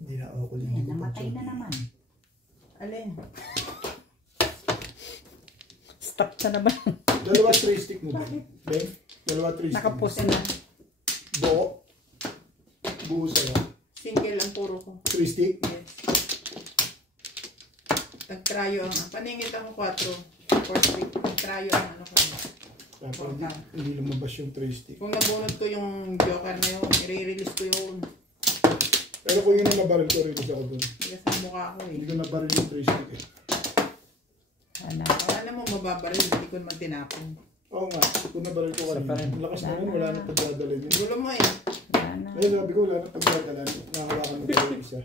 Hindi na ako. Ayan, namatay na naman. Alin? Stop na naman. Dalawa 3 stick mo ba? Ben? Dalawa 3 stick. Nakapos na. Buo. Buo sa'yo. Single ang puro ko. 3 stick? Yes. Nag-tryo ang, paningit ako 4. 4 stick. Nag-tryo ang ano ko. Kaya hindi lumabas yung 3 stick. Kung nabunod ko yung joker na yun, i-release ko yun. Pero kung yun ang nabaril ko, release ako dun. Hindi sa mukha ko eh. Hindi ko nabaril yung 3 stick eh. Wala naman mababaril, hindi ko naman tinapon. Oo nga, kung nabaril ko kanina. Ang lakas na rin, wala na pagdadalhin yun. Gulo mo eh. Ngayon sabi ko, wala na pagdadalhin. Nakahawakan mo tayo isa.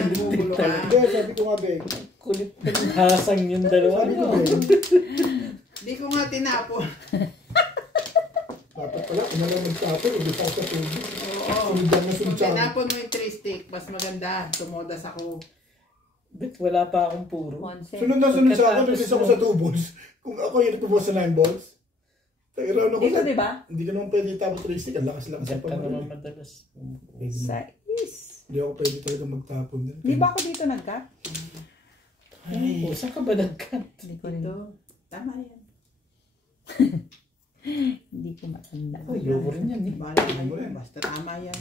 Hindi mo gulo ka. Hindi, sabi ko nga, Beng. Kulit na hasang yung dalawa. Sabi ko, Beng. Hindi ko nga tinapon. Dapat pala, kung nalang magtapon, ubus ako sa tubig. Oo. Kung tinapon mo yung 3 stick, mas maganda. Tumodas ako. Bet wala pa akong puro. Sunod na sunod sa akin, release ako sa 2 balls. Kung ako yung nagpubos sa 9 balls. Dito, di ba? Hindi ka naman pwede itapos 3 stick. Ang lakas-lakas Diyan pa ka naman. naman madalas. Hindi ako pwede talaga magtapon. Di ba ako dito nag-cut? Ay, saan ka ba nag-cut? Hindi ko rin. Tama yan. Hindi ko matanda. Ayoko rin yan eh. Bahala kayo yan. Basta tama yan.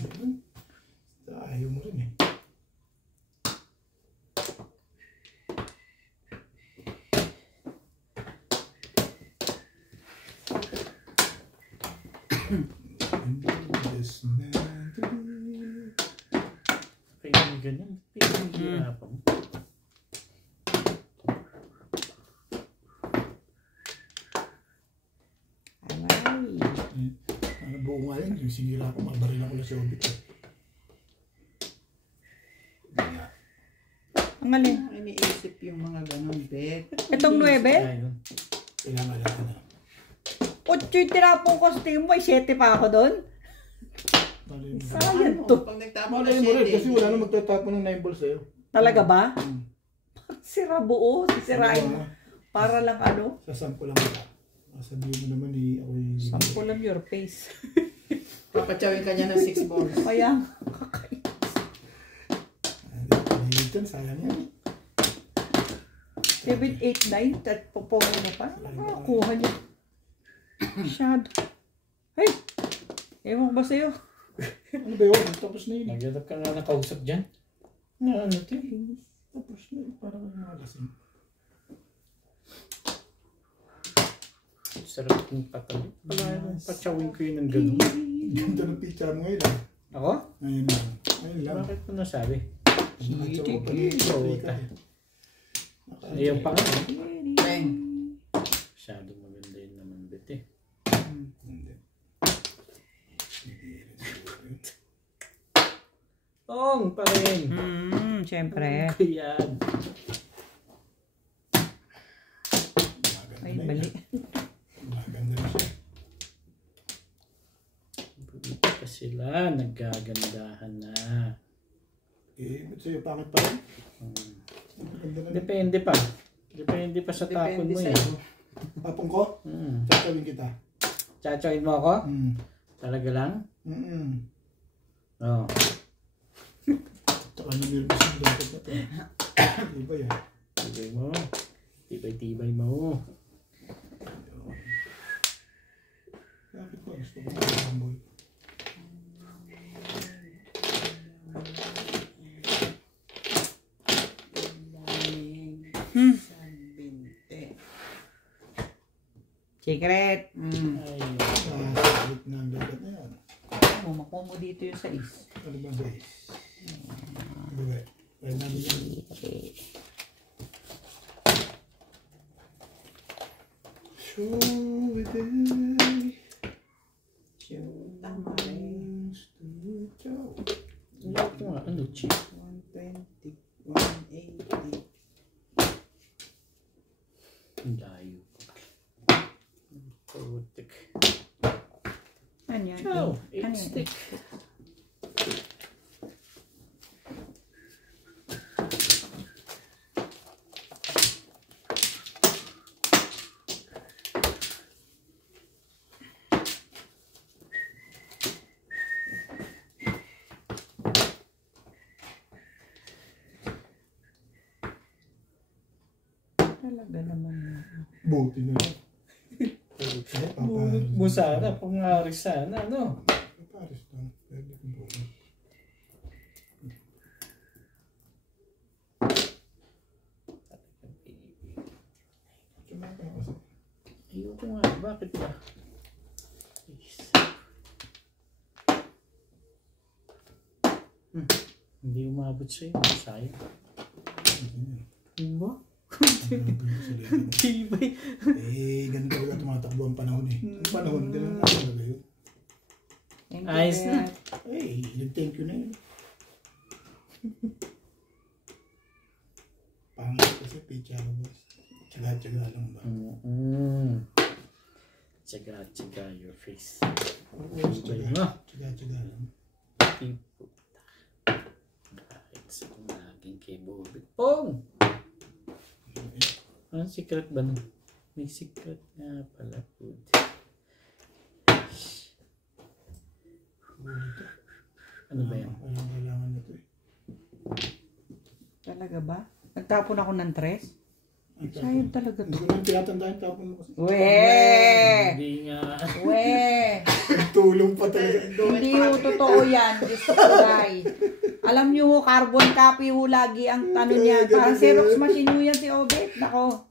Ayaw mo rin eh. Kaya ganyan. Pinahihirapan. Buo nga yan, yung sinira ko, mabaril ako na sa obit. Ang alin? Iniisip yung mga ganun, Bet. Itong 9? Ayun. Kailangan na. 8 yung tinapong ko sa tingin mo, 7 pa ako doon. Sayang to. Pag nagtapon na Malay mo rin, kasi 7. wala na magtatapon ng 9 balls sa'yo. Talaga ba? Sira buo, sisirain mo. Ano ba? Para lang ano? Sasampo lang ka. Sabihin mo naman ako yung... Sample lang your face. Papatsawin ka niya ng 6 balls. Kaya, Dito, sayang yan. 7, 8, 9, at pupungo na pa. Nakakuha niya. Masyado. Ay! Ewan ko ba sa'yo? Ano ba yun? Tapos na yun. Nagyadap ka na nakausap dyan. Na ano ito eh. Tapos na yun. Parang nakalasing. Sarap yung patalit. Pala patsawin ko yun ng gano'n. Ganda ng picture mo ngayon. Ako? Ngayon lang. Ngayon lang. Bakit mo nasabi? Sige. Ayaw pa nga. Bang. Masyadong maganda yun naman bet eh. Hindi. Ong pa rin. Siyempre. Yan. Ay, bali. Maganda na siya. Buti pa sila. Naggagandahan na. Eh, ba't sa'yo pangit pa rin? Maganda na. Depende pa. Depende pa sa tapon mo eh. Tapong ko? Tatawin kita. Tsatsain mo ako? Talaga lang? Oo. Tsaka namirmis yung dapat na ito. Iba yan. Tibay mo. Tibay-tibay mo. Bakit ba? Gusto ko mag-rumble. Secret. Ay. Salit na ang dagat na yan. Makuha mo dito yung size. Ano ba guys? Ano ba? Kaya namin yan. Show it day. Tama rin. Lahat mo nga. Ano, chip? 120, 180. Ang layo. Putik. Ano yan? Ciao. Ano yan? 8 stick. Talaga naman. Buti na lang. Bunot mo sana, pangari sana, no? Paris lang. Pwede kong bunot. Sumaka na kasi. Ayoko nga, bakit ba? Hindi umabot sa'yo, sayang. Diba? Tibay. Eh, ganun talaga tumatakbo ang panahon eh. Ang panahon, ganun na talaga yun. Thank you, Ayos na. Bet. Eh, thank you na yun. Pangit kasi, pichara boss. Tsaga-tsaga lang ba? Tsaga-tsaga your face. Oo, Tibay mo. tsaga-tsaga lang. Tipo. Kahit sa laging kay Bobby Pong. Anong secret ba nun? May secret nga pala po. Ano ba yan? Walang kailangan na ito eh. Talaga ba? Nagtapon ako ng tres? Sayang talaga Hindi to. ko lang tinatandaan tapon mo kasi. Weh! Hindi nga. Weh! Tulong pa talaga. Hindi ho totoo yan. Diyos ko, Day. Alam nyo ho, carbon copy ho lagi ang ano niya. Parang Xerox machine ho yan si Obet. Nako.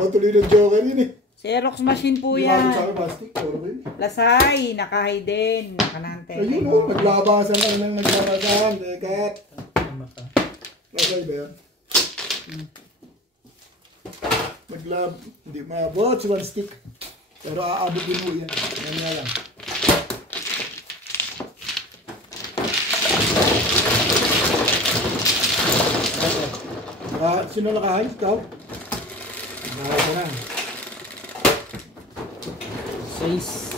Matuloy ng joker yun eh. Xerox machine po Di ako sa yan. akin, plastic. Puro ba yun? Lasay, naka-hidden. Nakanante. Ayun o, naglabasan ka lang naglabasan. Dekat. Tama ka. Lasay ba yan? Naglab. Hindi maabot si one stick. Pero aabot din mo yan. Yan nga lang. Sino nakahay? Ikaw? Nakahay ka na. 6.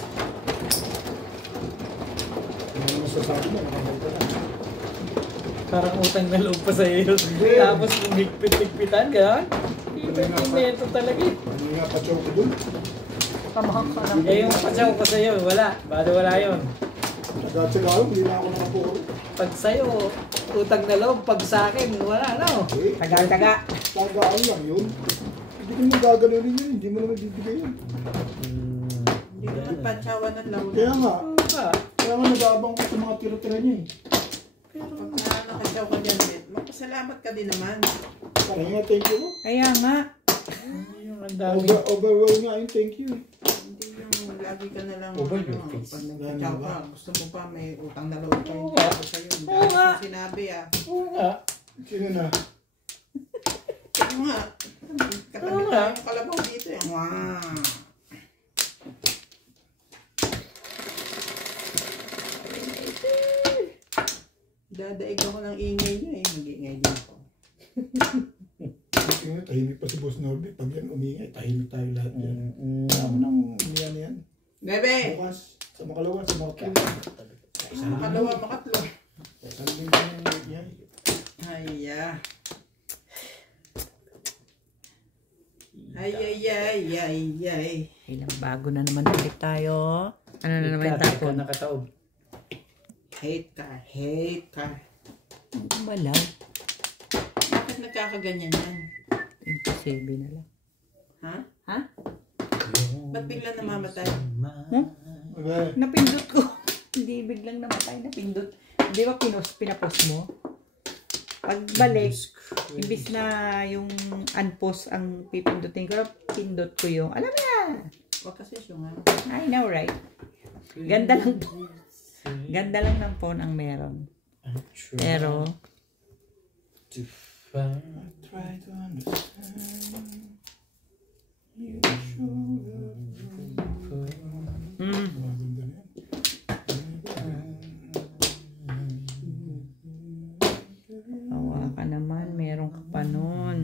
Ano masasabi mo? Nakahay ka na. Parang utang na loob pa sa'yo yun. Tapos lumigpit-ligpitan, gano'n? Ito talaga eh. Ano nga pa-chow ko dun? Kamahang ka lang. Eh yung pasaw ko sa'yo, wala. Bado wala yun. Tsaga-tsaga hindi na ako nakapuro. Pag sa'yo, utang na loob. Pag sa akin, wala, no? Eh, Taga-taga. tagaan lang yun. Hindi ko naman gaganunin yun. Hindi mo naman bibigay yun. Hindi ko nagpatsawan ng launa. Kaya nga, Ah, kaya nga nag-aabang ko sa mga tira-tira niya eh. Pag nakasyaw ka dyan, Bet, magpasalamat ka din naman. Parang nga thank you mo. Kaya nga. yung ang dami. Overwhelm nga yung thank you eh. Hindi yung lagi ka na lang Over your face. pag nagpatsaw ka, gusto mo pa may utang na loob ka. Oo Hindi nga. ako sa'yo. Ang Oo dami nga. kong sinabi ah. Oo nga. Sino na? Ito nga. Katabi Oo tayo nga. yung kalabaw dito eh. Wow. Dadaig ako ng ingay nyo eh. Mag-iingay din ako. Kasi nga, tahimik pa si Boss Norby. Pag yan umingay, tahimik tayo lahat yan. Kaya mo nang umiyan yan. Bebe! Bukas, sa makalawa, sa makatlo. Makalawa, makatlo. Saan din yung yan? Ay, ay, ay, ay, ay, ay. Ilang bago na naman ulit tayo. Ano na naman yung tapon? Nakataob. Hate car, hate car. Malaw. Bakit nagkakaganyan yan? 27 na lang. Ha? Ha? Ba't bigla namamatay? Okay. Napindot ko. Hindi biglang namatay. Napindot. Di ba pinapost mo? Pagbalik, ibis na yung unpost ang pipindutin ko, pindot ko yung, alam mo na. Huwag kasi siya nga. I know, right? Ganda lang po. Ganda lang ng phone ang meron. Pero, To find Try to understand. You Maganda na yan. awa ka naman, meron ka pa nun.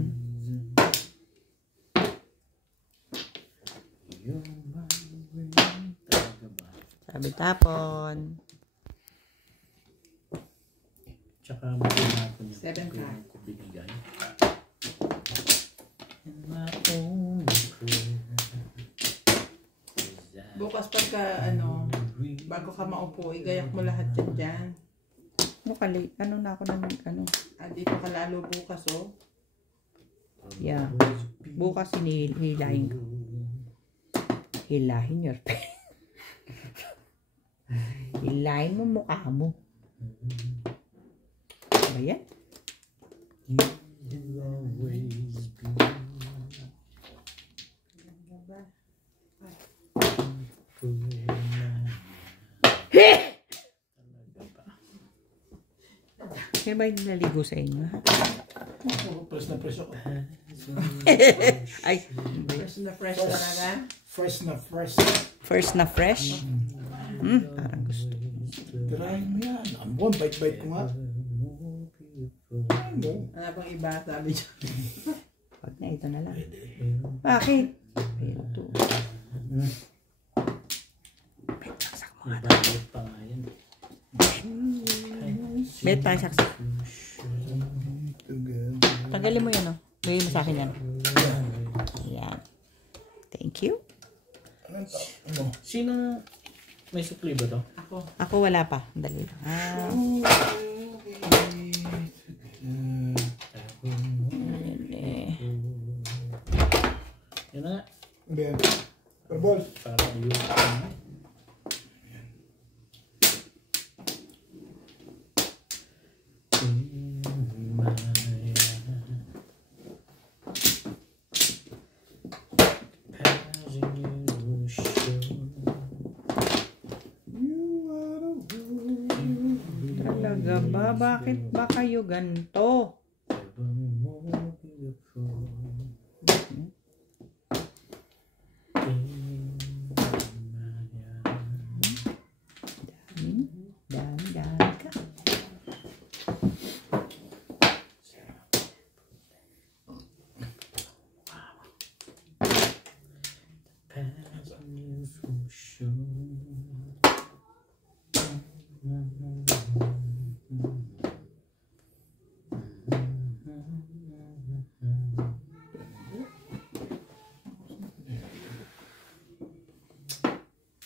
Sabi tapon. Tsaka matinapon yung 7 ka. tulong ko binigay. And my own prayer is that Bukas pagka, bago ka maupo, igayak mo lahat yan dyan. Ano na ako ng ano? Dito ka lalo bukas, oh. Yeah. Bukas hilahin ko. Hilahin your pen. Hilahin mo mukha mo. Ba yan? Kaya ba yung naligo sa inyo? Fresh na fresh ako. Ay, Fresh na fresh talaga. Fresh na fresh. first na fresh? Parang gusto. Tirahin mo yan. Ambon, bite-bite ko nga. Tirahin mo. Ano bang iba sabi niya? Pag na, ito na lang. Bakit? Pero ito. Saksak mo nga. Nabayot pa nga yan. Bet tayo saksak. Tagalin mo yan, oh. Gawin mo sa akin yan. Yan. Thank you. Ano? Sino may sukli ba to? Ako. Ako wala pa. Dali lang. Yan na nga. Ben. Perbol. Para yun. Talaga ba? Bakit ba kayo ganito? Dami ka.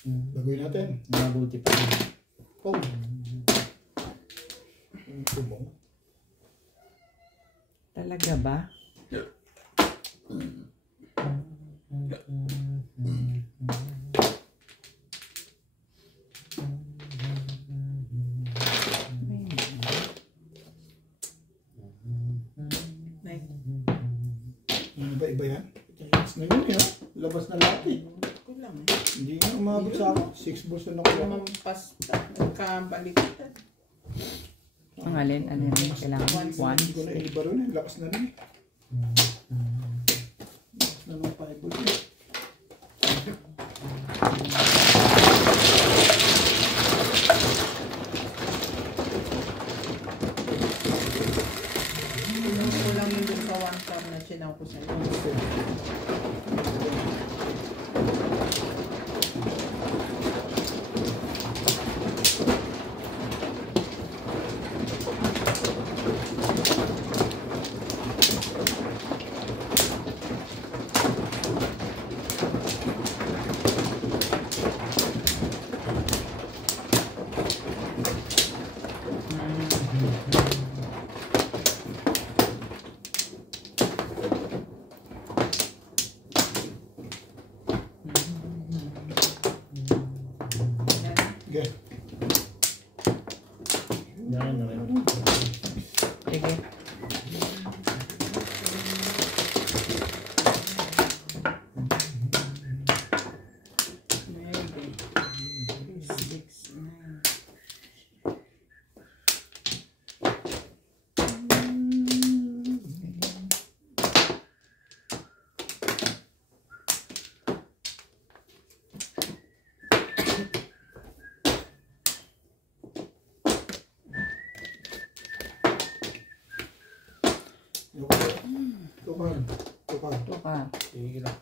Baguhin natin. Mabuti pa. Oh. Ito mo. Talaga ba? Ano ba iba yan? Labas na yun eh. Labas na lahat eh. Ako lang. Hindi nga umabot sa ako. 6 balls na nakuha. Mamampas. Nagkabaliktad. Ang alin? Ano yun? Kailangan one. Hindi ko na iniba rin eh. Lakas na rin eh. Lakas na ng 5 balls eh. Kulang yung dun sa one cup na sinaw ko sa'yo. Okay. Yan na rin. Sige. Maybe. 6, 9. Tukar. Tukar. Ito ka. Sige lang.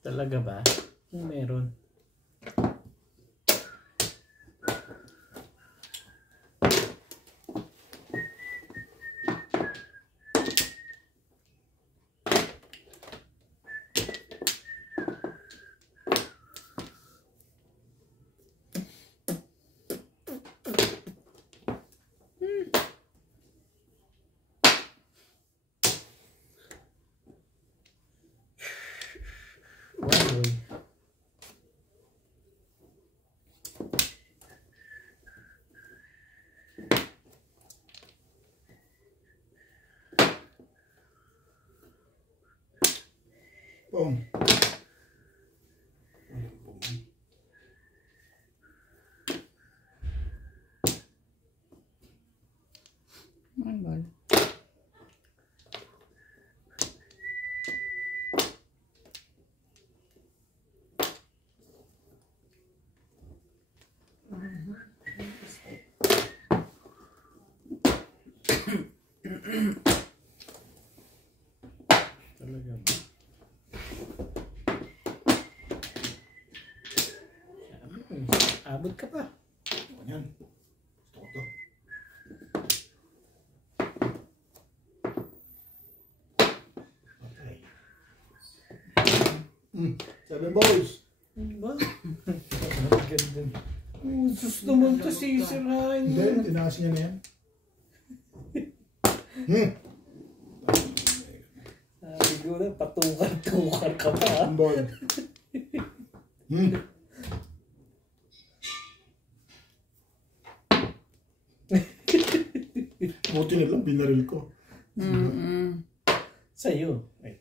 Talaga ba? Meron. Pong. Ano ba? Talaga ba? Abot ka pa. Yan. Gusto ko to. Okay. 7 balls. Ba? Ganda. Sus naman to sisirain mo. Hindi, tinaas niya na yan. Siguro, patukar-tukar ka pa. 1 ball. Buti na lang, binaril ko. Sa'yo. Ay.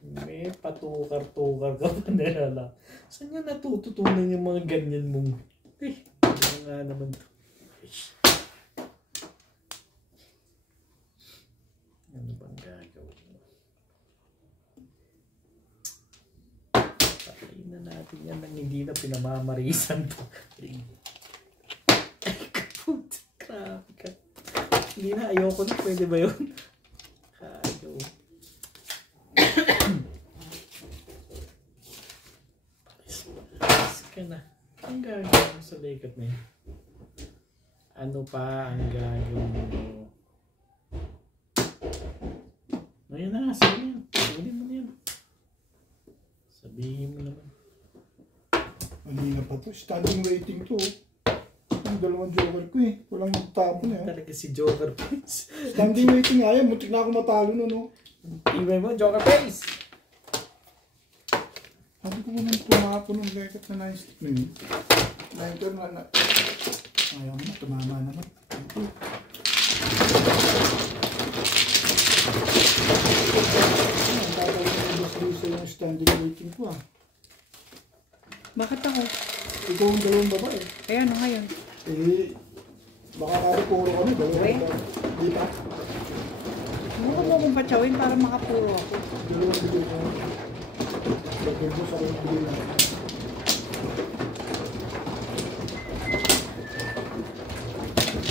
May patukar-tukar ka pa nila. Saan nyo natututunan yung mga ganyan mong? Eh, ano nga naman to? Ano bang gagawin mo? Patayin na natin yan nang hindi na pinamamarisan to. Ay, kaput. Grabe ka. Hindi na, ayoko na. Pwede ba yun? Kayo. Paris ka na. Ang gagawin mo sa lekat na yun? Ano pa ang gagawin mo? Ngayon na, sabihin. Sabihin mo na yan. Sabihin mo naman. Kanina pa to. Standing waiting to. Ang dalawang joker ko eh. Walang tapon eh. Talaga si Joker Face. Standing waiting nga yan. Muntik na ako matalo nun. No? Iba mo, Joker Face! Sabi ko naman tumapon ng lekat na nine-stick na yun. Nine-turn na. Ayaw na, tumama naman. Ang tatawin ng boss yung standing waiting ko ah. Bakit ako? Ikaw ang dalawang babae. Eh, ano ngayon? Eh, baka kari puro kami. Dalawang babae. Di pa. Huwag mo kong patsawin para makapuro ako. Dalawang bigay ko. Lagyan ko sa kong bigay na.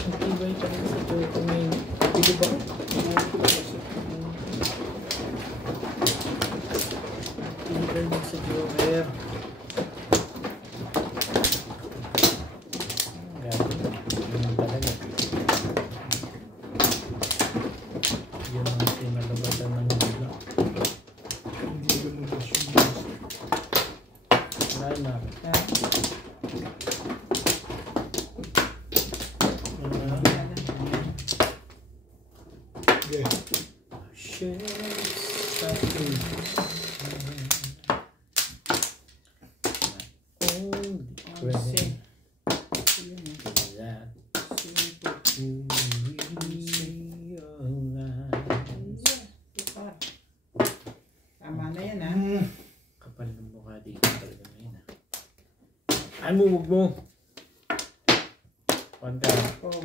Matibay ka rin sa Joker ngayon. Pili ba? Dalawang ko lang kasi. Matibay mo sa Joker. Ganun talaga. Yan ang pinalabasan ng bigla. Hindi ko lumabas yung boss. Wala na. Ha? Yeah. Tama na yan ha. Kapal ng mukha dito talaga ngayon ha. Ay mo, huwag mo. One time. Oh.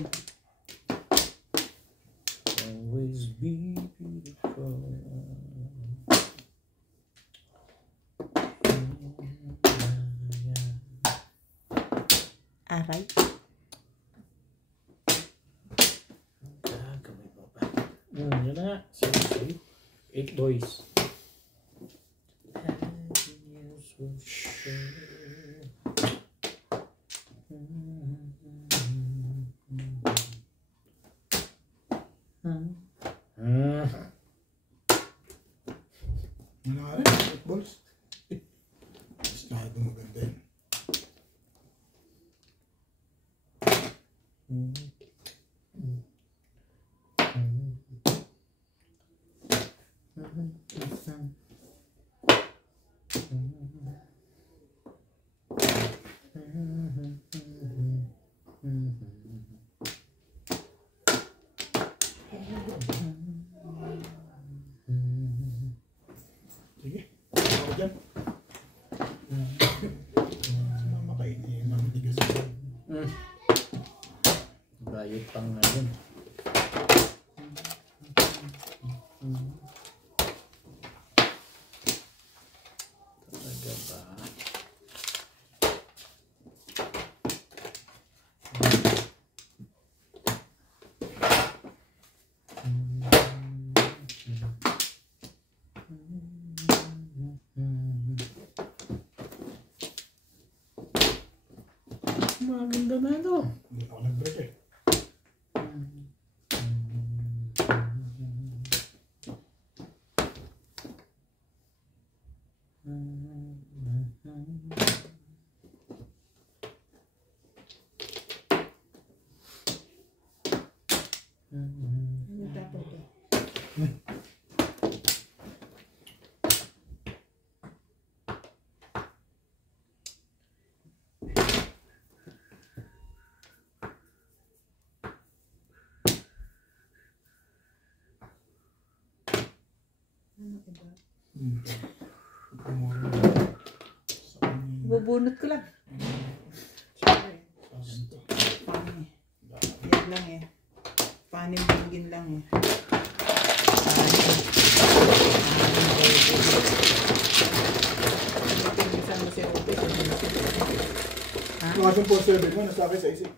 Always be beautiful. Aray. Gagawin mo ba? Yan na nga. Sa'yo. 8 boys. Ano nga rin? 8 balls. Masyado maganda yun. Bayad pa nga yun. Talaga ba? Maganda na ito. Hindi ako nag-break eh. Ano tapos ito? Ano iba? Pumuro. Bubunot ko lang. Siyempre. Saan to? Pani. Yan lang eh. Panim bingin lang eh. Pinagpinisan mo si Robe. Yung asong 4-7 mo, nasa akin sa isip.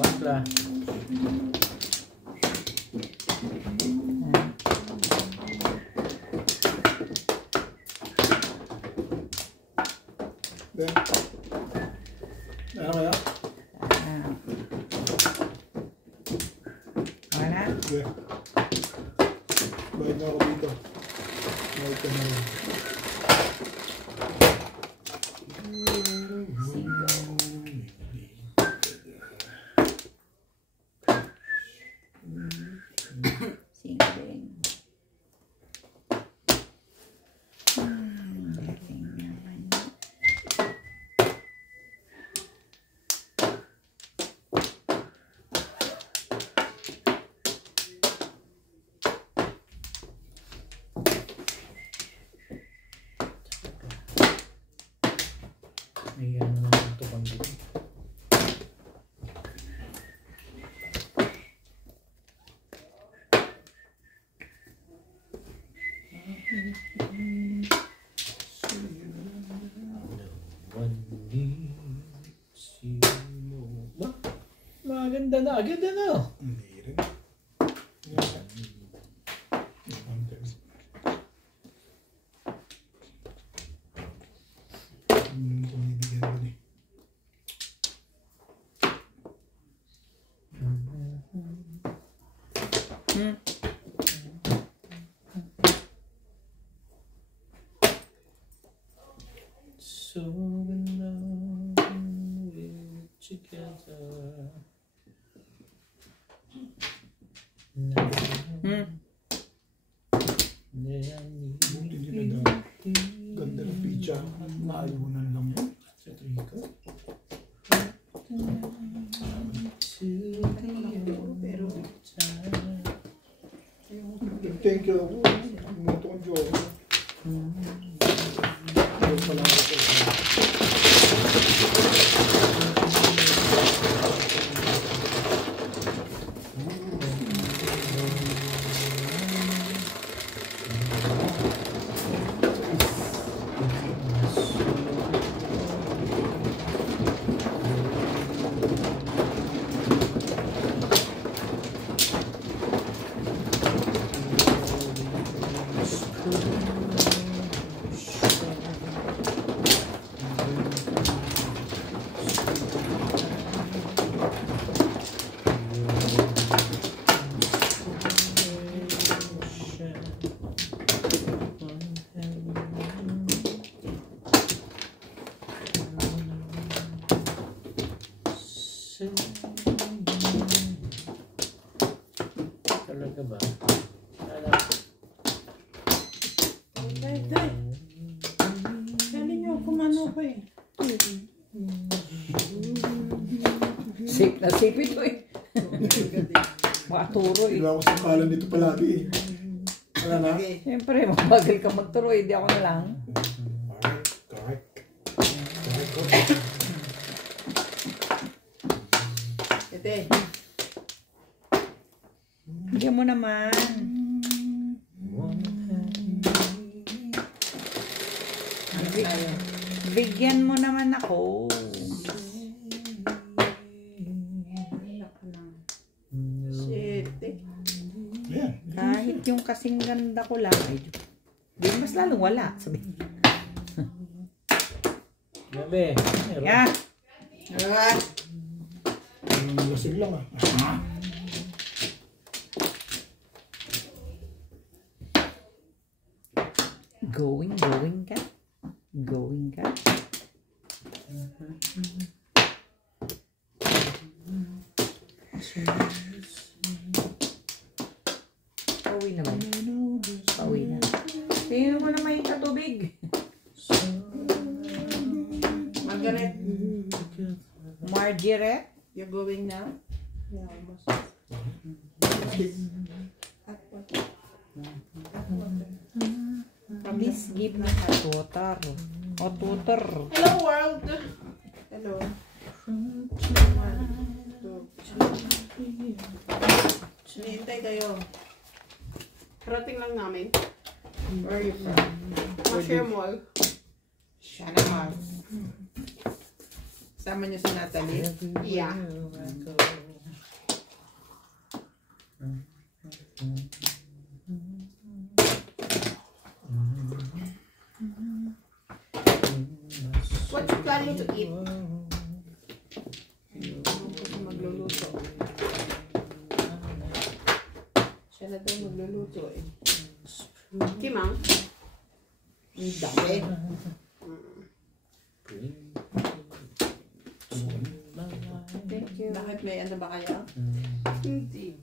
Wala. Then, ano kaya? Wala. Yeah. Bayad na ako dito. Bayad ka na rin. Singling. Galing naman. May ano naman ito pang dito. Ba? Maganda na. Agad na. Hindi rin. Bumibigyan ko ni. So in love with together. Buti nila daw. Ganda ng pizza. Maayunan lang yan. Sa trika. Pero Thank you. Minuto kong joke. Joke pa lang ako. So ka ba? Tay. Sabi niyo, kumano ko eh. Safe na safe ito eh. Makaturo eh. Hindi ako sangkalan dito palagi eh. Wala na? Okay. Siyempre, mabagal ka magturo eh. Di ako na lang. Correct. Ete. Bigyan mo naman. Bigyan mo naman ako. Shit. Ayan. Kahit yung kasing ganda ko lang. Ay, di mas lalong wala. Sabi. Gabi. Yeah. Ah. Lasing lang ah. Going ka? Going ka? Pauwi na ba? Pauwi na. Tingnan mo naman yung katubig. Margaret, Margaret? you're going now? Yeah, almost. Please give me hot water. Hot water. Hello world! Hello. 1, 2, 3. Hinihintay kayo. Karating lang namin. Where are you from? Masher Mall. Shana Mall. Sama niyo si Natalie? Yeah. What you planning to eat? Kasi magluluto. Siya na daw magluluto eh. Kimang? Ang dami. Thank you. Bakit may ano ba kayo? Hindi.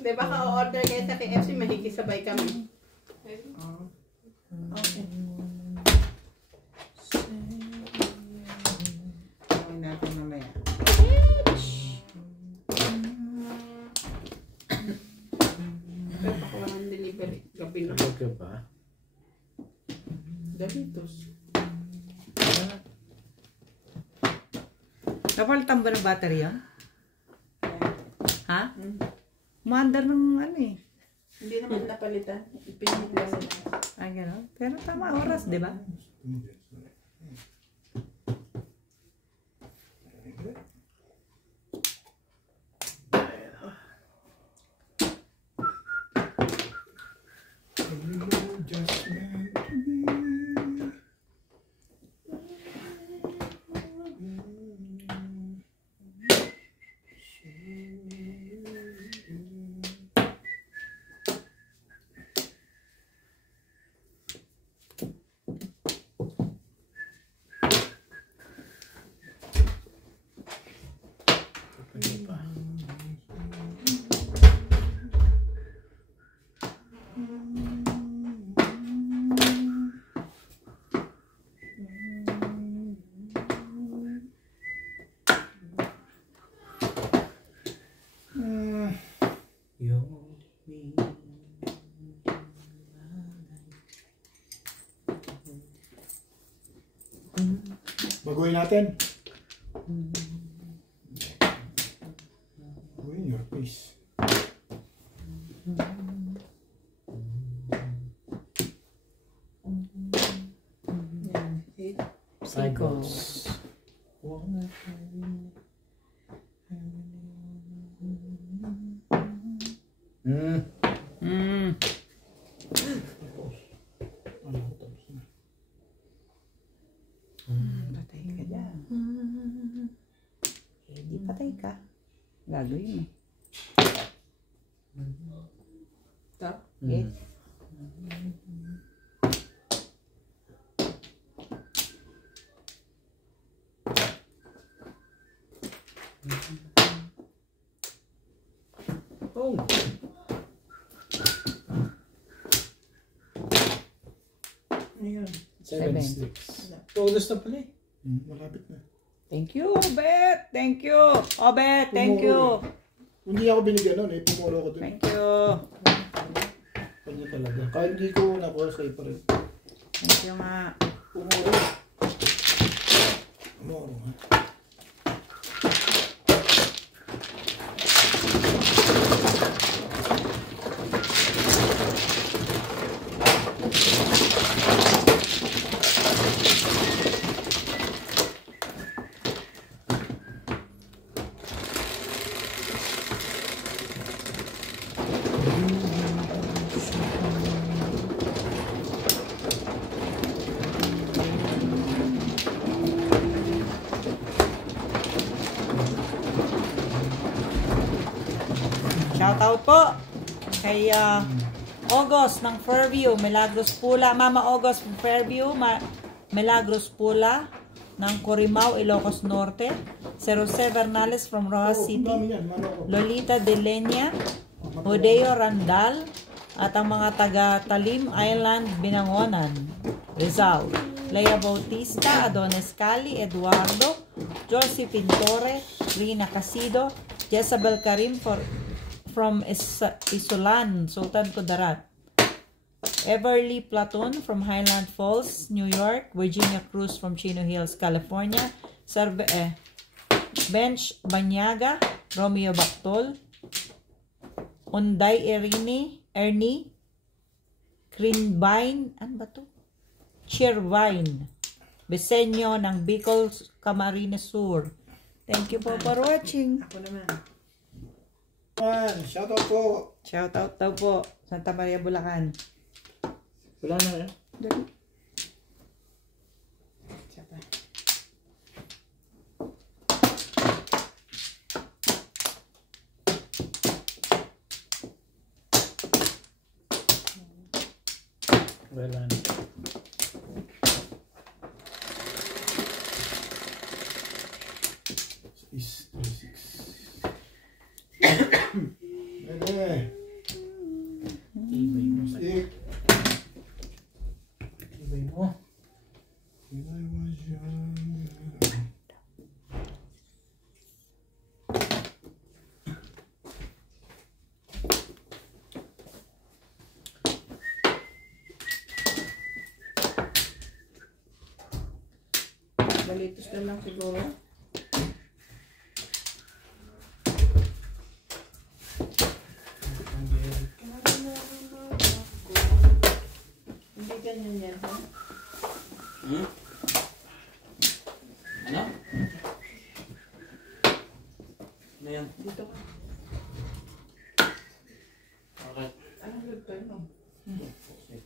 Di ba ka-order kayo sa KFC, mahikisabay kami. Okay. Gawin natin mamaya. Pero pakuha ng delivery. Gabi na. Ano ka ba? Doritos. Napalitan ba ng battery yan? Ha? Maandar ng ano eh. Hindi naman napalitan. Ipinit lang nila. Ay, gano'n. Pero tama oras, di ba? Just meant to be. Ano ba? Baguhin natin. Baguhin your face. Yan. 8. Cycles. Mm. Ano ko tapos na. Patay ka dyan. Hindi patay ka. Gagawin mo. Ito. Yes. Yung. Ayun. 7 Seven. sticks. Todos na pala eh. Malapit na. Thank you, Obet. Thank you. Obet, thank you. Hindi ako binigyan nun eh. Pumuro ko dun. Thank you. Kanya talaga. Kahit hindi ko nakuha sa'yo pa rin. Thank you nga. Pumuro. Pumuro ha. Shoutout po kay August ng Fairview, Milagros Pula. Mama August from Fairview, Milagros Pula ng Corimao, Ilocos Norte. Jose Bernales from Rojas City. Lolita De Leña, Hodeo Randal, at ang mga taga Talim Island, Binangonan, Rizal. Lea Bautista, Adonis Cali, Eduardo, Josie Pintore, Rina Casido, Jezabel Karim from Isulan, Sultan Kudarat. Everly Platon from Highland Falls, New York. Virginia Cruz from Chino Hills, California. Bench Banyaga, Romeo Bactol. Unday Ernie, Crinbine, ano ba to? Cheervine, Besenyo ng Bicol, Camarines Sur. Thank you po for watching. Ako naman. Shoutout po. Shoutout daw po, Santa Maria, Bulacan. Wala na eh. Dali. Siya pa. Wala na. Is 36. Bebe. Ibay mo. Stick. Ibay mo. When I was young. Balitos na lang siguro. Hindi ganyan yan, ha? Hmm? Ano? Ano yan? Dito ka. Okay. Ano luto yun? Okay.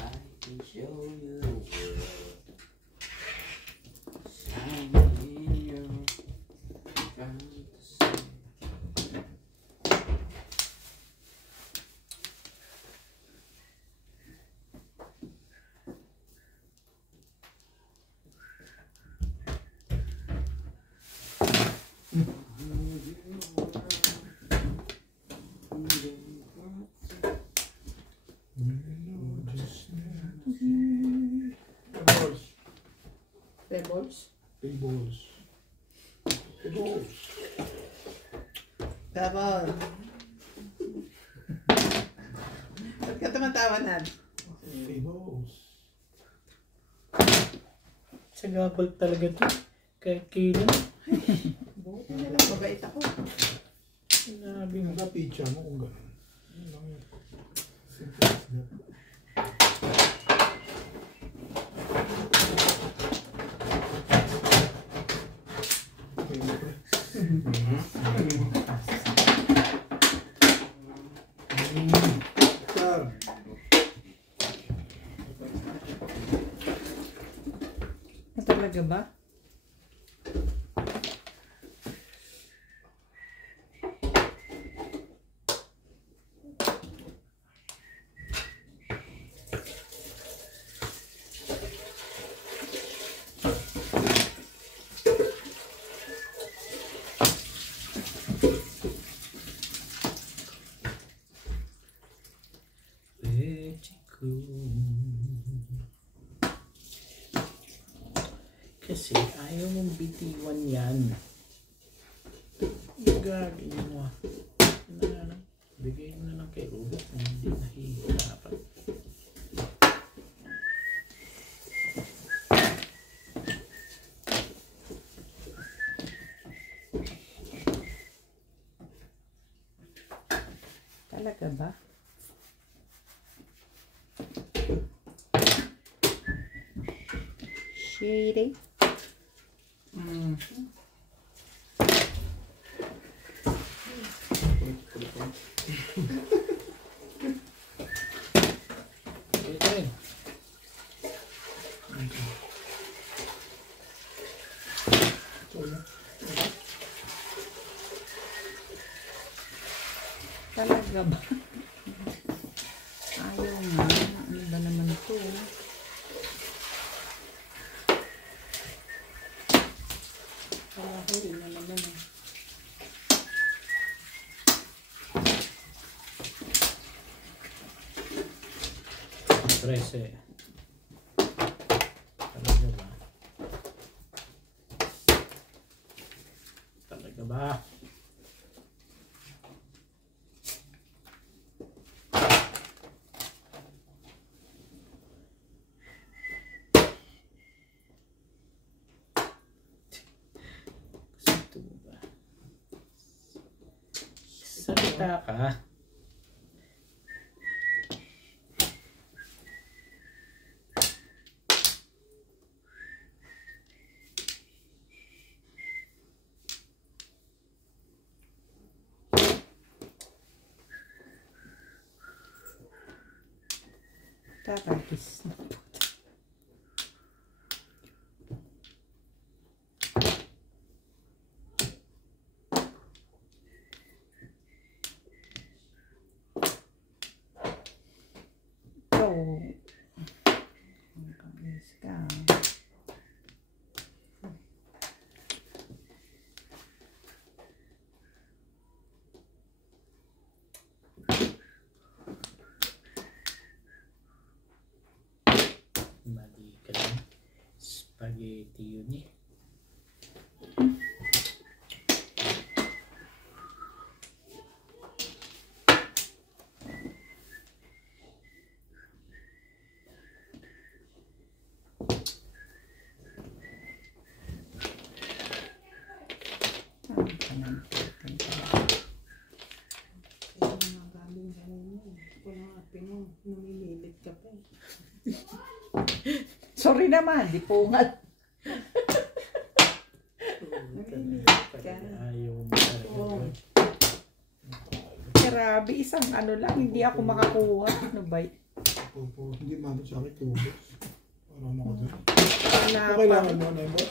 I can show you the world. Shining in your fantasy. Pebbles. Pebbles? Pebbles. Pebbles. Dabon. Ba't ka tumatawanan? Pebbles. Sa gabal talaga to. Kahit kailan. Buti na lang, mabait ako. Sinabi mo. Naka-pizza mo kung gano'n. Yun lang yun. Simple as that. Okay, pre. Sir. Talaga ba? Kasi ayaw mong bitiwan yan. Gagawin mo. Bigay mo na lang kay Robert na hindi nahihirapan. Talaga ba? Shady. Ito rin. Talaga ba? Ayaw nga. Ano ba naman ito? Kalahuri na naman eh. Prese. Talaga ba? Talaga ba? Gusto mo ba? Salita ka. Tarakis na po. Ito. Ang kamis ka. Mali ka lang. Spaghetti yun eh. Ang kanan po. Kaya nga galing kanina eh. Kung nga namimilit ka pa eh. Sorry naman, di pungat. Ayaw mo talaga. Oo. Grabe, isang ano lang, hindi ako makakuha. Ano ba? Opo, hindi mabot sa akin tubos. Parang ako doon. Wala Ano pa. kailangan mo na yun?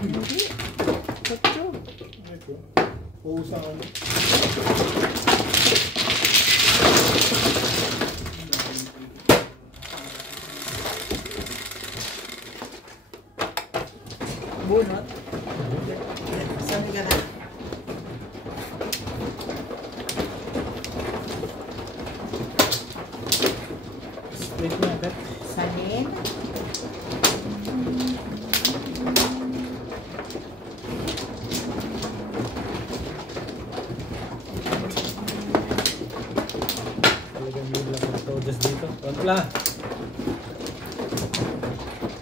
Hindi. Kutso. Ito. Puhusan ka. Bunot. Sabi ka na. Split na agad. Sanin. Talagang may lang ang todas dito. Wala.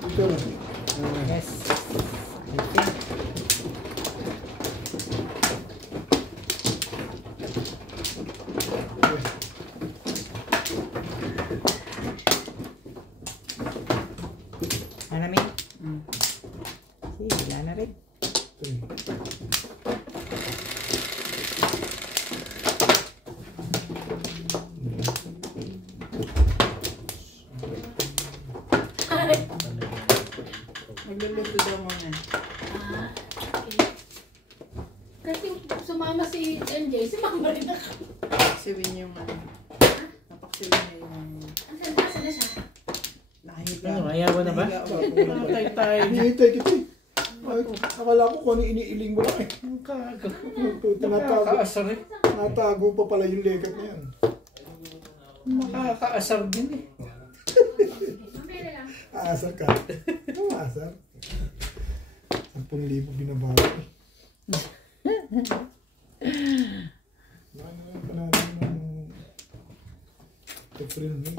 Ito na. Yes. Alamin? Sige, wala na rin. Magluluto daw muna. Ah, okay. Kasi sumama si MJ, sumama rin ako. Paksiwin yung ano. Napaksiwin niya yung Asan na siya? nahiga. Ano, ayaw mo na ba? Patay tayo. Hinihintay kita eh. Ay, akala ko kung ano iniiling mo lang eh. Ang kago. Tinatago. Nakakaasar eh. Natago pa pala yung legat na yan. Nakakaasar din eh. Mamaya na lang. Aasar ka. Aasar. 10,000 binabago eh. Wala na lang panalo ng friend mo.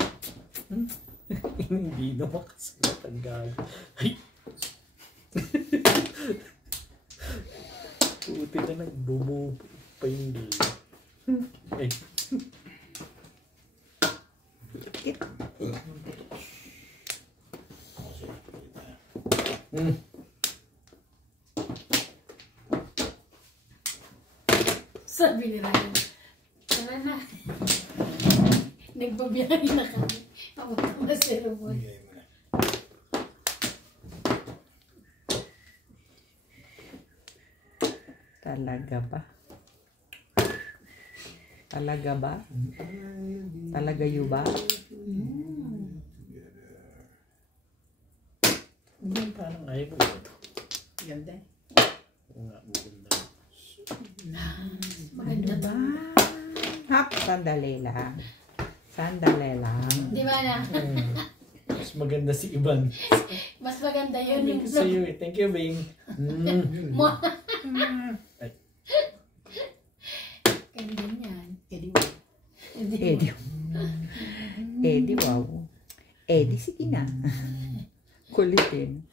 Hindi na makasalat ang gago. Ay! Puti na nagbumo pa yung dito. Ay! Sabi ni Ryan, tara na. Nagbabiyahe na kami. Ako na cellphone. Bigay mo na. Talaga ba? Talaga ba? Talaga yu ba? Hindi parang ayaw ko ito. Ganda eh. Oo nga, maganda. Maganda ba? Hap, sandali lang. Sandali lang. Di ba na? Mas maganda si Ivan. Mas maganda yun Thank yung you sa'yo eh. Thank you, Bing. Ay, ganyan yan. Eddie. Eddie, wow. Eddie, sige na. Kulitin.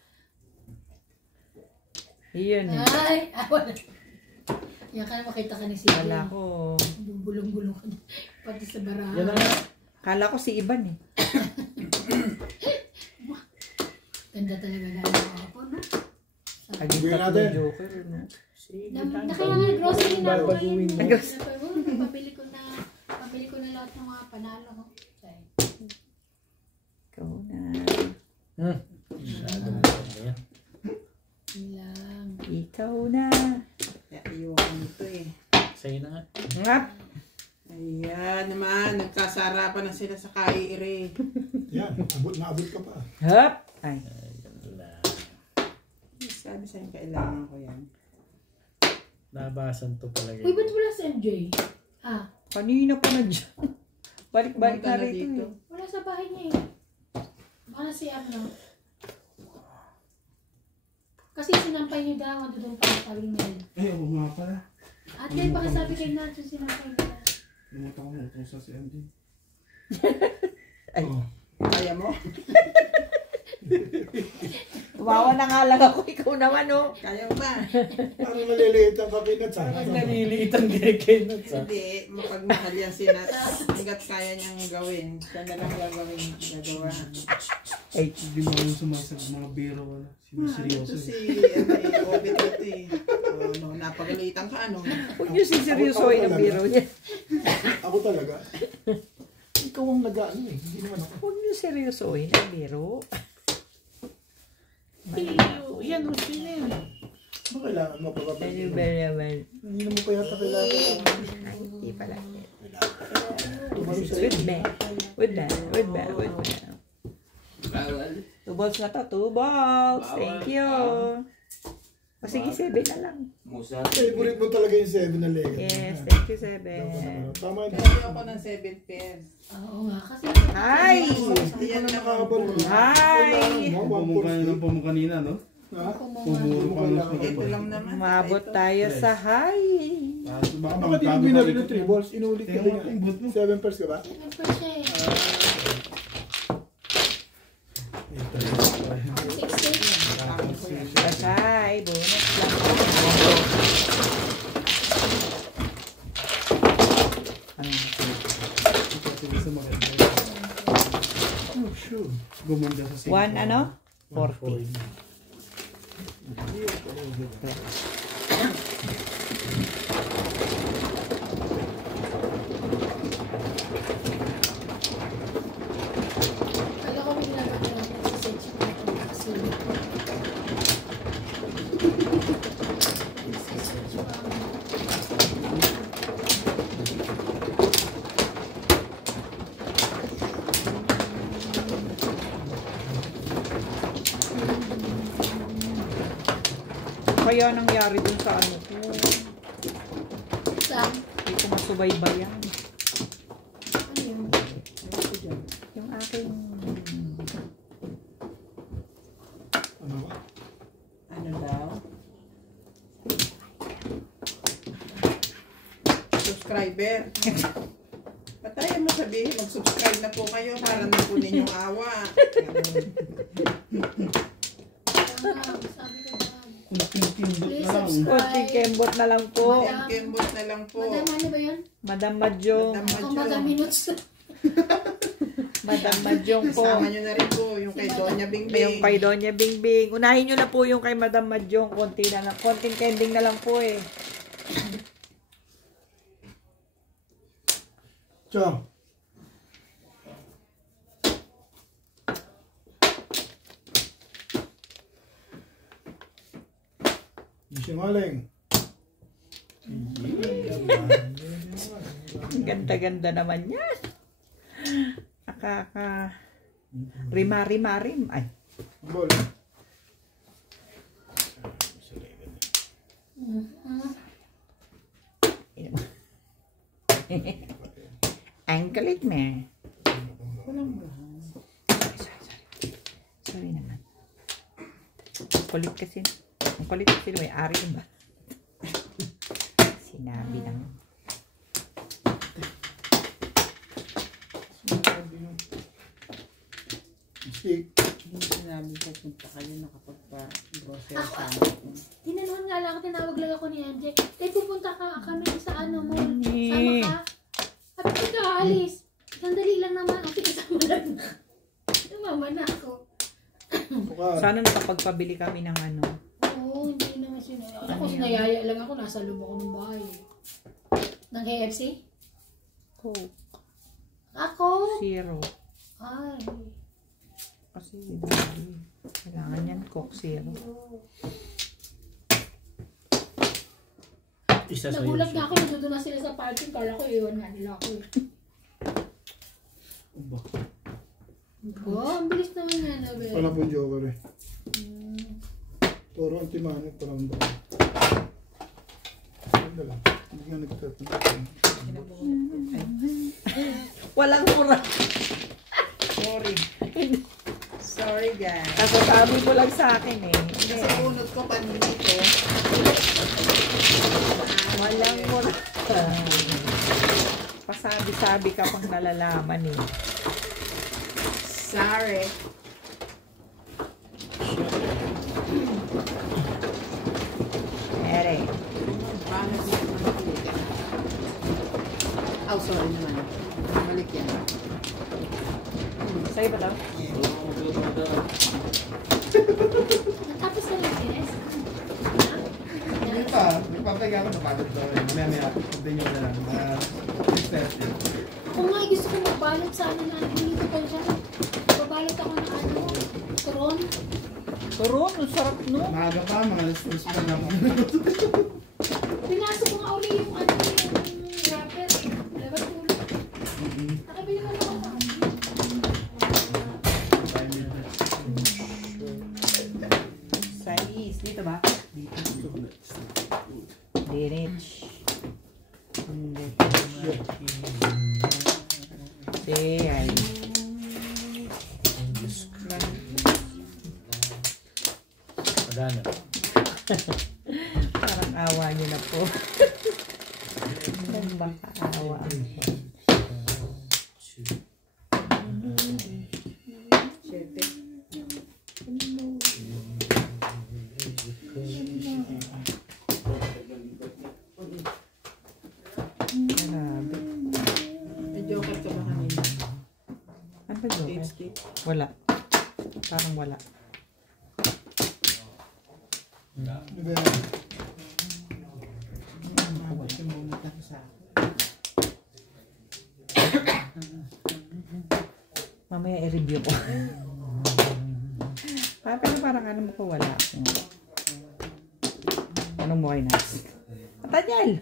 Iyon eh. Ay! Wala. Yan ka na makita ka ni Sige. Kala ko, Bubulong-bulong ka na. Pati sa baraha. yan na nga. kala ko si Iban eh. Ganda talaga na ako, no? Aging Bigyan tatlo natin. joker, no? Nakailangan grocery na ako Babaguhin mo. ngayon. Pabili ko na lahat ng mga panalo ko. Sorry. Ikaw na. Masyado maganda yan. Yun lang. Ikaw na. Kaya iwan ito eh. Sa'yo na nga. Ngap. Ayan naman, nagkasarapan na sila sa kaire. Yan, abot na abot ka pa. Hap. Ay. Sabi sa'yo, kailangan ko yan. Nabasan to talaga. Uy, ba't wala si MJ? Ah, Kanina pa na dyan. Balik-balik Pumunta na na rito dito. eh. wala sa bahay niya eh. Baka si ano. Kasi sinampay niyo daw, ando doon pa sabi ni Mel. Ay, oo nga pala. Ate, baka sabi kayo na ito sinampay nila. Namuta ko mo kung sa si MD. Ay. Oh. Kaya mo? Tumawa na nga lang ako. Ikaw naman, oh. Kaya mo ba? Parang maliliit ang kabinat sa Parang naliliit ang gagawin at sa. Hindi, mapagmahal yan si Nats. Hanggat kaya niyang gawin. Siya na lang gagawin. Gagawa. Ay, Hindi mo ako sumasag mga biro. Wala. Siniseryoso Ito eh. si Obit ito eh. Ano, napagalitan ka ano. huwag niyo siseryosohin ang biro niya. Ako talaga. Ikaw ang nag-ano eh. Hindi naman ako. Huwag niyo seryosohin ang biro. Yan, gusto niya yan. Ano kailangan mo? Thank you very much. Hindi naman pa yata kailangan. Ay, hindi pala. With me. With me. With me. With me. Bawal. 2 balls na to. 2 balls. Thank you. O sige, 7 na lang. Musa. Favorite mo talaga yung 7 na leg. Yes, thank you, 7. Tama yun. Kaya ako ng 7 pairs. Oo nga, kasi... Hi! Hindi ko na nakakabalo. Hi! Pumukha niya ng pamo kanina, no? Ha? Pumuro ka ng Ito lang naman. Umabot tayo sa hi! Baka di mo binari ng 3 balls. Inulit ka Tingnan mo din. yung boot mo. 7 pairs ka ba? Siyempre siya eh. 16. Hi! Bonus lang. Oh, sure. Gumanda sa 1 ano? 40. Kala ko may ginagawa sa search ko ito kasi search ko ang Kaya nangyari dun sa ano ko. saan? Hindi ko masubaybayan. Ano yun? Yung aking... Ano ba? Ano daw? subscriber. Patayan mo sabihin, mag-subscribe na po kayo para na po ninyong awa. Sabi ko ba? Kunting pindot Please na lang. subscribe. Konting kembot na lang po. Madam Kembot na lang po. Madam, ano ba yun? Madam Madyong. Madam Ako Madyo. Madam Minutes. Madam Madyong po. Kasama nyo na rin po yung kay Doña Bingbing. Yung kay Doña Bingbing. Unahin nyo na po yung kay Madam Madyong. Konti na lang. Konting kending na lang po eh. Ciao. Singaling. Ganda-ganda naman yan. Rima-rima-rim. Ay. Bol. Ang galit mo. Walang mahal. Sorry naman. Kulit kasi. Ang kulit kasi may ari ba? Sinabi lang. Stick. Yung sinabi ko, punta kayo nakapagpa-grocery Ako, sa Tinanong nga lang ako, tinawag lang ako ni Anje. Kaya pupunta kami sa mall. Eh. Sama ka. Sabi ko ka, alis. Sandali lang naman. Kasi kasama lang na. Mama na ako. Bukas. Sana nakapagpabili kami ng ano. Oo, hindi naman sinayaya. Ako sinayaya lang ako. Nasa loob ako ng bahay. Ng KFC? Coke. Ako? Zero. Ay. Kasi kailangan yan Coke Zero. Isa sa'yo. Nagulat nga ako. Nandun na sila sa parking. Kala ko iwan nga nila ako. Oh, ang bilis naman nga na, Bel. Wala po joker eh. Toro ang timano parang ba. Ganda lang. Hindi nga nagtatanong. Walang mura. Sorry. Sorry guys. Kasi sabi mo lang sa akin eh. Kasi unod ko pandito. Walang mura. Pasabi-sabi ka pang nalalaman eh. Sorry. Ere. Bakit mo mantika? Oh, sorry naman. Balik yan. Sa'yo ba daw? Tapos na lang, Ines. Hindi pa. Nagpapagay ako napagod daw. Mamaya-maya. Continue na lang. Ako nga, gusto ko magbalot sa ano na dito pa siya. Babalot ako ng ano, turon. Turon, ang sarap no? Maaga pa. Mga alas pa na ako. Pinasok ko nga uli yung ano, yung wrapper. Dapat tulog. Nakabili ko naman ako. Sais. Dito ba? Dito. Dirich. Ayan. Wala na. Parang awa nyo na po. Baka awa. Grabe. May joker ka ba kanina? Ano ba yun? Lipstick? Wala. Parang wala. Ano ba yan? Kasi mumutang sa akin. Mamaya i-review ko. Pero parang ano mo ko wala. Anong mo kayo na? Matanyal!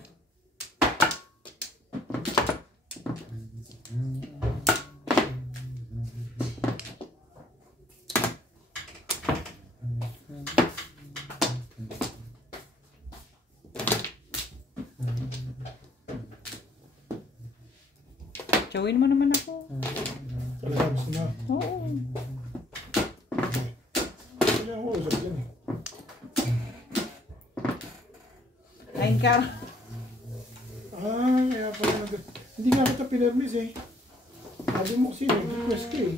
Chawin mo naman ako. Relax na. Oo. Hindi ako usap yan eh. Kain ka. Kaya pala hindi nga kita pinirmis eh. Sabi mo kasi, request ko eh.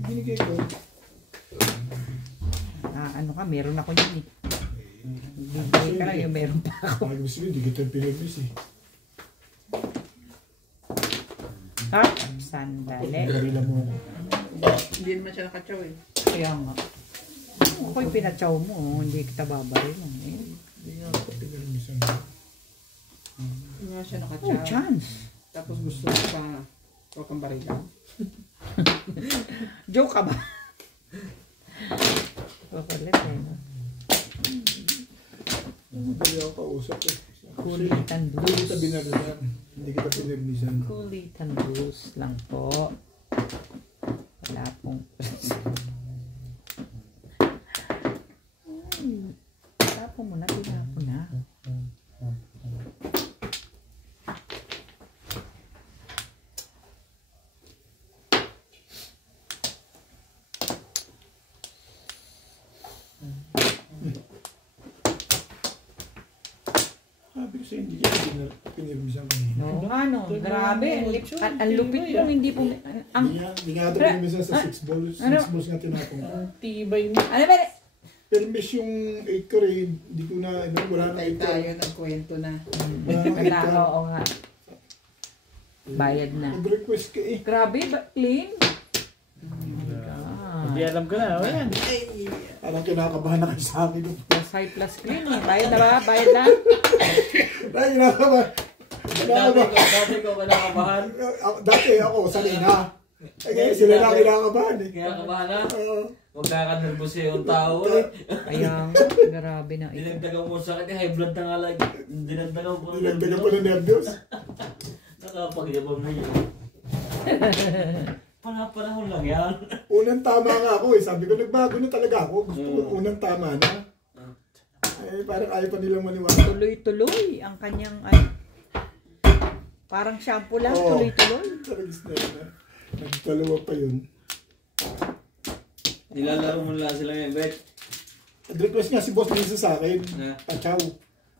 Binigay ko. Ano ka, meron ako yun eh. Bigay ka lang yung meron pa ako. Sabi mo hindi kita pinirmis eh. Ha? Sandali. Garila mo ako. Hindi naman siya nakatsaw eh. Kaya nga. Ako'y pinatsaw mo, hindi kita babaril. Hindi nga ako pinirmisan. Hindi nga siya Oh, nakatsaw. chance. Tapos gusto mo pa huwag kang barilan. Joke ka ba? Kukulit eh, no? Madali ako kausap eh. Kulitan Hindi kita blues. binarilan. Hindi kita pinirmisan. Kulitan blues lang po. Wala pong... Tapo mo na, tinapo na. Sabi ko sa'yo, hindi kita pinirmisan kanina. No, ano, grabe. Ang lupit yung hindi po... Ang, Hindi nga ito pinirmisan sa 6 balls. 6 balls nga tinapong. Ang tibay mo. ano ba? Permis yung 8 ko rin. Hindi ko na, wala na 8 Tayo nagkwento na. Wala na 8 Wala, ka. oo nga. Bayad na. Nag-request ka eh. Grabe, ba, clean? Hindi alam ko na. O yan. Ay, Parang kinakabahan na kayo sa akin. Plus high plus clean eh. Bayad na ba? Bayad na? Ay, kinakabahan. Dati ko kinakabahan. Dati ako, sanay na. Eh, ngayon sila na kinakabahan eh. Kaya kabahan na. Oo. Huwag kakanervous yung tao. Kaya, grabe na ito. Dinagdagan mo sa akin. High blood na nga lang. Dinagdagan ko. Nilagdagan ko ng nervyos. Nakapagyabang na yun. Panahon lang yan. Unang tama nga ako eh. Sabi ko, nagbago na talaga ako. Gusto ko unang tama na. Eh, parang ayaw pa nilang maniwala. Tuloy-tuloy ang kanyang ay parang shampoo lang, Oo. tuloy-tuloy. Talagang na. Nagdalawa pa yun. Nilalaro mo lang sila ngayon, Bet. Nag-request nga si boss minsan sa akin. Yeah. Pachaw.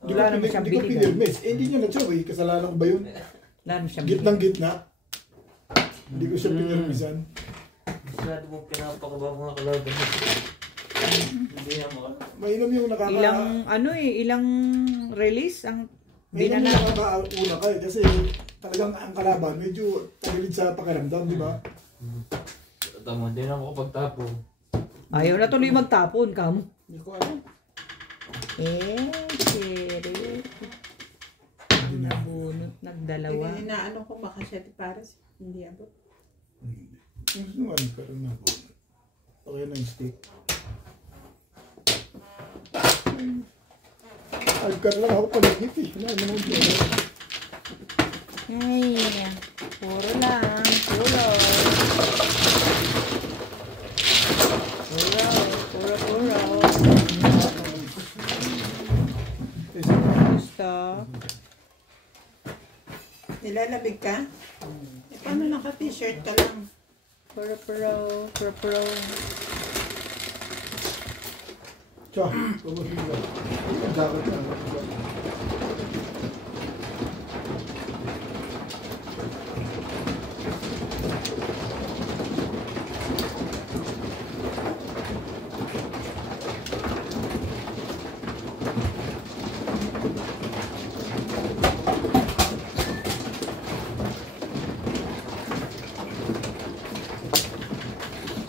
Wala naman siyang Hindi ko binigay. pinirmis. Eh, hindi niya na-chow eh. Kasalanan ko ba yun? Lalo siyang Gitnang gitna. Hindi ko siya pinirmisan. Masyado mo pinapakaba mga kalaban. Hindi yan mga. Mainam yung ilang release ang Mainam binana. yung nakakauna ka eh. Kasi talagang ang kalaban, medyo tagilid sa pakiramdam, di ba? Tama, hindi na ako pagtapo. Ayaw na tuloy magtapon, kam. Hindi ko alam. Shit. Nabunot, nagdalawa. inaano ko baka siya ti Paris. Hindi abot. Ano ka rin ako? Okay na yung stick. Alcar lang ako paligit eh. Wala naman dyan. Ay, puro lang. Puro. Gusto. Nilalabig ka? Eh, paano naka-t-shirt ka lang? Puro. Tiyo, babasin ko. Ang dapat na.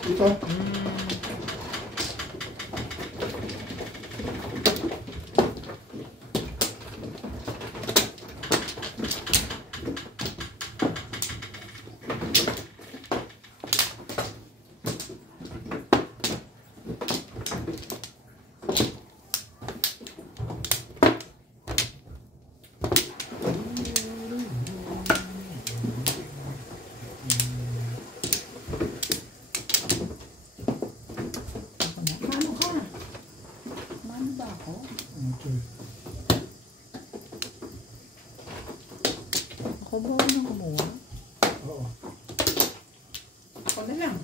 Ito. Okay. Ako ba unang kumuha? Oo. Ako na lang.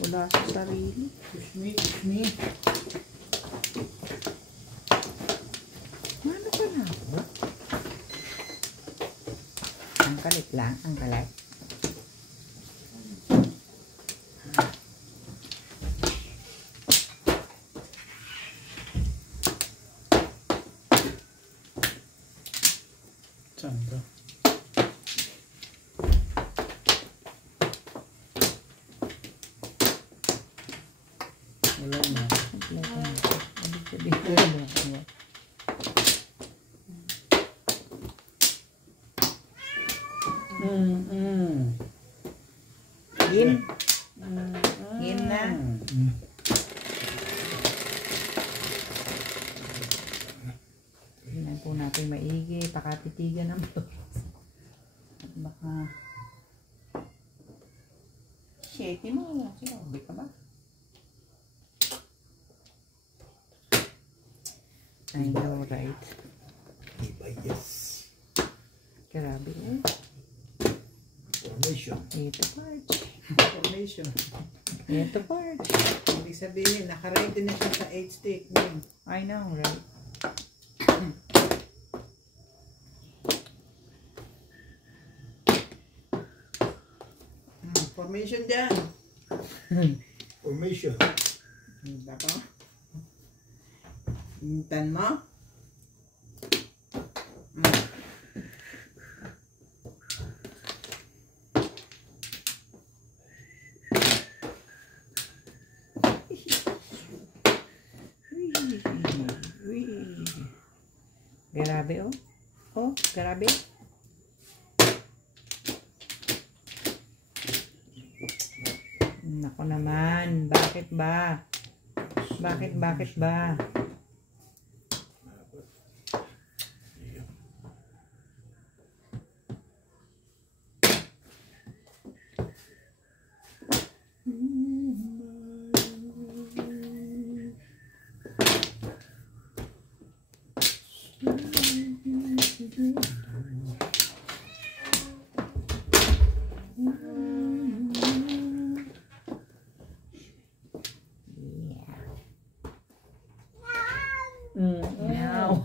Wala sa sarili. Push me. Ano ka na ako? Ang kalit lang, ang kalit. Saan ka? Wala na. Kompleto na. Ibig sabihin mo. Gin. Gin na. Tingnan po natin maigi. Pakatitigan ng at baka shake mo. Sinabi ka ba? I know, right? Iba, yes. Grabe eh. Formation. Ito part. Formation. Ito part. Ibig sabihin, naka-ready na siya sa 8-stick. I know, right? Formation dyan. Formation. Dako. Hintan mo. Grabe oh. Oh, grabe. Nako naman, bakit ba? Bakit ba? Inaw.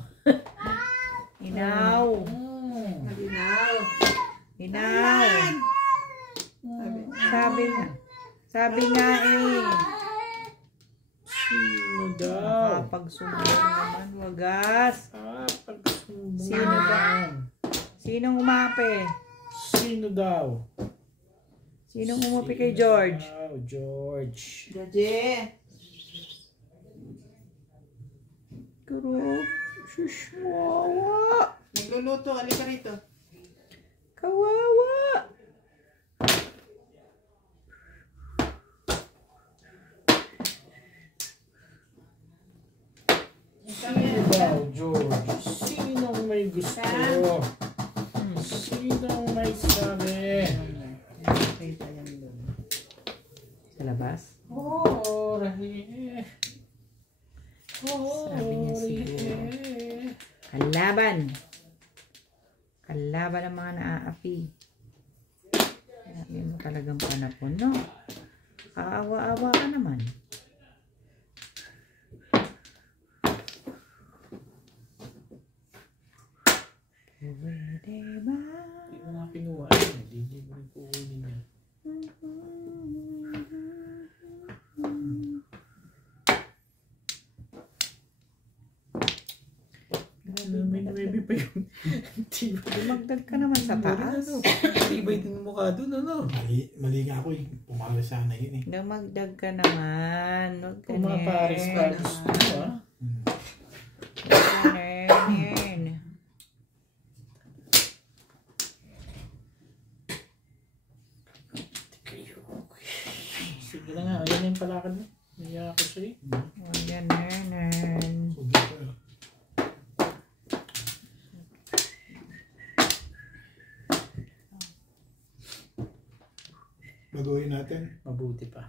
Inaw. Malinaw. Inaw. Sabi nga eh. Sino daw? Pagsumbong naman, wagas. Pagsumbong. Sino daw? Sinong umapi? Sino daw? Sinong umupi kay George? Daw, George. Gaje. Grabe. Shishwawa. Nagluluto. Alika rito. Kawawa. Sino daw, George? Sinong may gusto? Sinong may sabi? Nakita yan doon. Sa labas? Oh, Rahi. Sabi niya siguro. Kalaban ang mga naaapi. Sabi mo talagang panapon, no? Kaawa-awa ka naman. Pwede ba? Hindi ko nga pinuha. Hindi mo rin kukunin yan. Maybe pa yun. Dumagdag ka naman sa taas. Tibay din yung mukha doon, ano? Mali nga ako eh. Pumali sana yun eh. Dumagdag ka naman. Huwag ka Pumaparis ka gusto mo, ha? Nen. Sige na nga, ayan na yung palakad mo. Naya ako sa'yo. Huwag yan, nen. Sugi ko eh. Baguhin natin. Mabuti pa.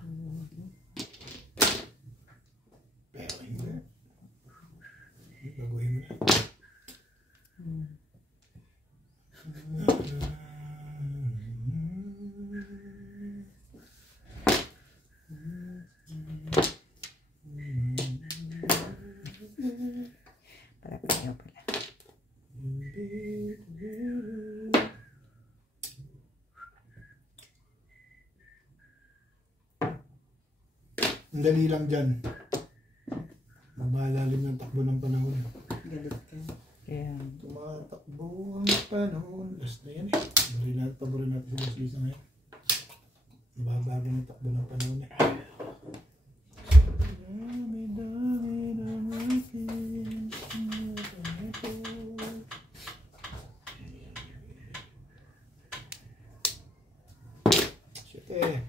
Pero hindi. Baguhin mo na. Para pala. Madali lang dyan. Malalim ng takbo ng panahon. Galit ka. Kaya, Tumatakbo ang panahon. Last na yan eh. Paborin natin si Boss Lisa ngayon. Nababago ng takbo ng panahon eh. Shit eh.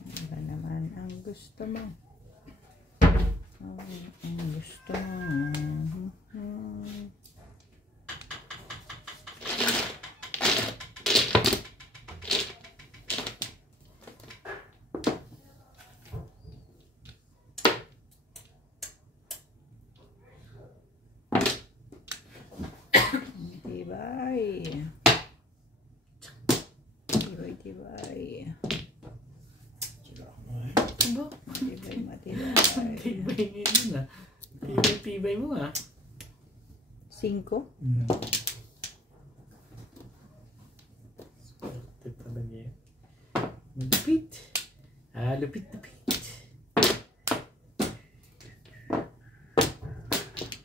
ano ba naman ang gusto mo? Ang gusto mo. Tibay. Tibay. Sila ako na eh. Aba, Matibay. tibay ngayon ah. Tibay mo ah. 5. Swerte talaga yan. Malupit. Lupit.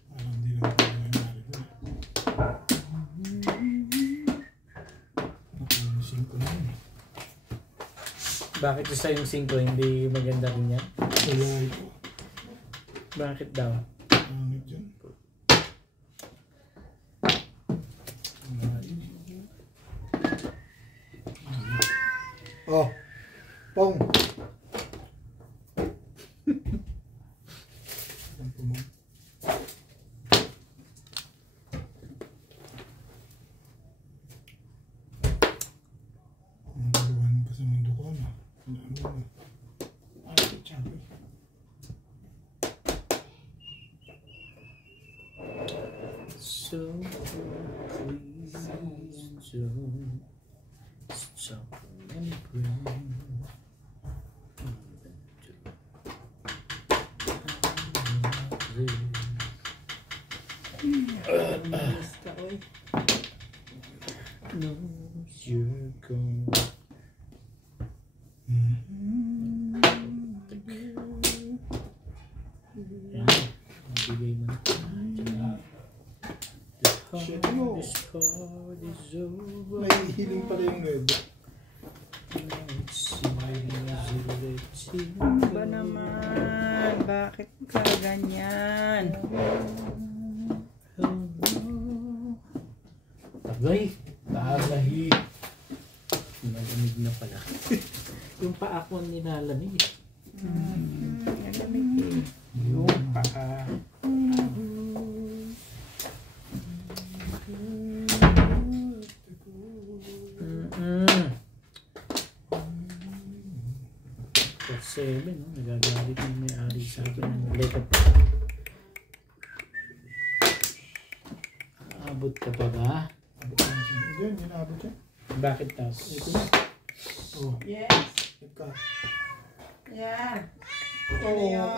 Parang di naman tayo nangyari ko eh. Nakalimusin ko na yun eh. Bakit isa yung 5 hindi maganda rin yan? Kaya ito. Bakit daw? Pangit yun. Oh, Pong. Ang pumong. Ang dalawan pa sa mundo ko na. Ay, chabi. So please don't stop and bring. Miss ka, oy. No, you're gone. Yan, nabigay mo na. Shit mo. This part is over. May hiling pala yung web. Ano ba naman? Bakit ka ganyan? Tagay! Tagay! Malamig na pala. Yung paa ko ang nilalamig. Nalamig eh. Yung paa. That's 7, no? Nagagalit na may-ari sa akin ng letter. Aabot ka pa ba? Abot na siya. Hindi, hindi naabot yan. Bakit daw? Ito na. Oh, Yes. ito ka. Yan.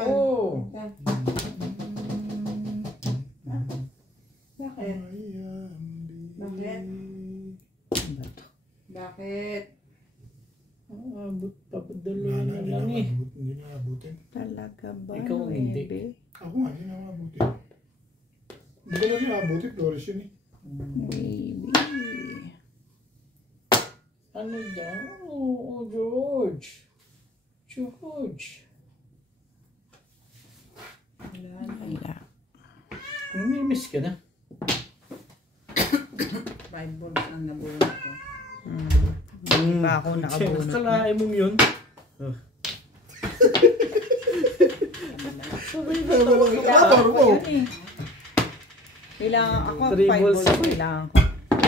Oh! Bakit? Bakit? Bakit? Aabot pa ba? Wala Dalawa na, na hindi lang na eh. maabot, hindi na abutin. Talaga ba? Ikaw ang hindi. Bebe? Ako nga, hindi na mabutin. Hindi ko na rin mabutin, Flores yun eh. Baby. Ano daw? Oh, George. George. Wala. Namimiss ka na. 5 balls ang nabulong ko. Hindi pa ako nakabunot. Kalahin mo yun. Sabay na walang kalkulator mo. Kailangan ako, 5 Three balls. balls kailangan ko.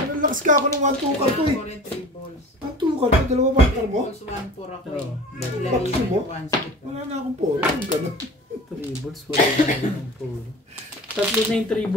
Nalakas ka ako ng 1-2 to eh. Ko rin 3 balls. Ang 2 to, dalawa bantar 3 mo. balls, 1-4 ako Oo. eh. Bakit mo? 1 skip. Wala na akong poro. Ganun. 3 balls, wala na ng puro. Tatlo na yung 3